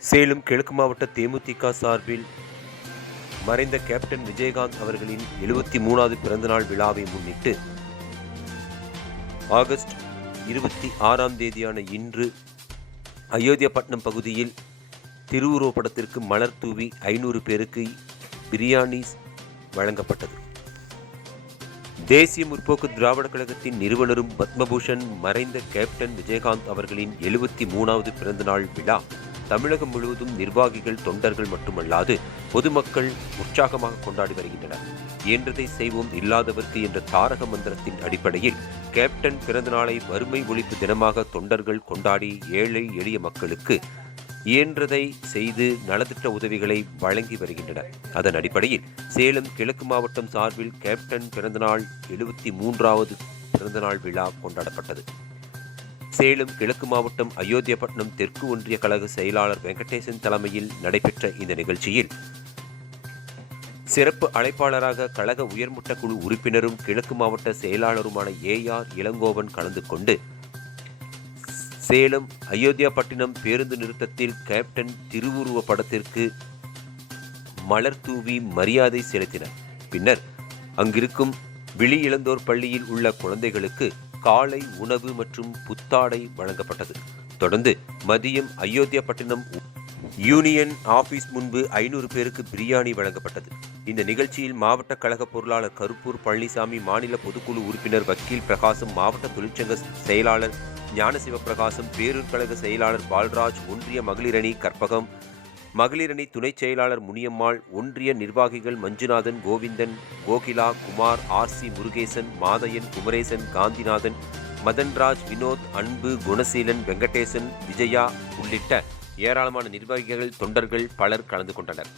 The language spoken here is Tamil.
சேலம் கிழக்கு மாவட்ட தேமுதிக சார்பில் மறைந்த கேப்டன் விஜயகாந்த் அவர்களின் எழுபத்தி மூணாவது பிறந்தநாள் விழாவை முன்னிட்டு ஆகஸ்ட் இருபத்தி ஆறாம் தேதியான இன்று அயோத்தியாப்பட்டினம் பகுதியில் திருவுருவப்படத்திற்கு மலர் தூவி ஐநூறு பேருக்கு பிரியாணி வழங்கப்பட்டது. தேசிய முற்போக்கு திராவிட கழகத்தின் நிறுவனரும் பத்மபூஷன் மறைந்த கேப்டன் விஜயகாந்த் அவர்களின் எழுபத்தி மூணாவது பிறந்தநாள் விழா தமிழகம் முழுவதும் நிர்வாகிகள் தொண்டர்கள் மட்டுமல்லாது பொதுமக்கள் உற்சாகமாக கொண்டாடி வருகின்றனர். இயன்றதை செய்வோம் இல்லாதவர்க்கு என்ற தாரக மந்திரத்தின் அடிப்படையில் கேப்டன் பிறந்தநாளை வறுமை ஒழிப்பு தினமாக தொண்டர்கள் கொண்டாடி ஏழை எளிய மக்களுக்கு இயன்றதை செய்து நலத்திட்ட உதவிகளை வழங்கி வருகின்றனர். அதன் அடிப்படையில் சேலம் கிழக்கு மாவட்டம் சார்பில் கேப்டன் பிறந்தநாள் எழுபத்தி மூன்றாவது பிறந்தநாள் விழா கொண்டாடப்பட்டது. சேலம் கிழக்கு மாவட்டம் அயோத்தியப்பட்டினம் தெற்கு ஒன்றிய கழக செயலாளர் வெங்கடேசன் தலைமையில் நடைபெற்ற இந்த நிகழ்ச்சியில் சிறப்பு அழைப்பாளராக கழக உயர்மட்ட குழு உறுப்பினரும் கிழக்கு மாவட்ட செயலாளருமான ஏ ஆர் இளங்கோவன் கலந்து கொண்டு சேலம் அயோத்தியாபட்டினம் பேருந்து நிறுத்தத்தில் கேப்டன் திருவுருவ படத்திற்கு மலர் தூவி மரியாதை செலுத்தினர். பின்னர் அங்கிருக்கும் விழி இளந்தோர் பள்ளியில் உள்ள குழந்தைகளுக்கு காலை உணவு மற்றும் புத்தாடை வழங்கப்பட்டது. தொடர்ந்து மதியம் அயோத்தியாபட்டினம் யூனியன் ஆபீஸ் முன்பு ஐநூறு பேருக்கு பிரியாணி வழங்கப்பட்டது. இந்த நிகழ்ச்சியில் மாவட்ட கழக பொருளாளர் கருப்பூர் பழனிசாமி மாநில பொதுக்குழு உறுப்பினர் வக்கீல் பிரகாசம் மாவட்ட தொழிற்சங்க செயலாளர் ஞானசிவ பிரகாசம் பேரூர் கழக செயலாளர் பால்ராஜ் ஒன்றிய மகளிரணி கற்பகம் மகளிரணி துணைச் செயலாளர் முனியம்மாள் ஒன்றிய நிர்வாகிகள் மஞ்சுநாதன் கோவிந்தன் கோகிலா குமார் ஆர் சி முருகேசன் மாதையன் குமரேசன் காந்திநாதன் மதன்ராஜ் வினோத் அன்பு குணசீலன் வெங்கடேசன் விஜயா உள்ளிட்ட ஏராளமான நிர்வாகிகள் தொண்டர்கள் பலர் கலந்து கொண்டனர்.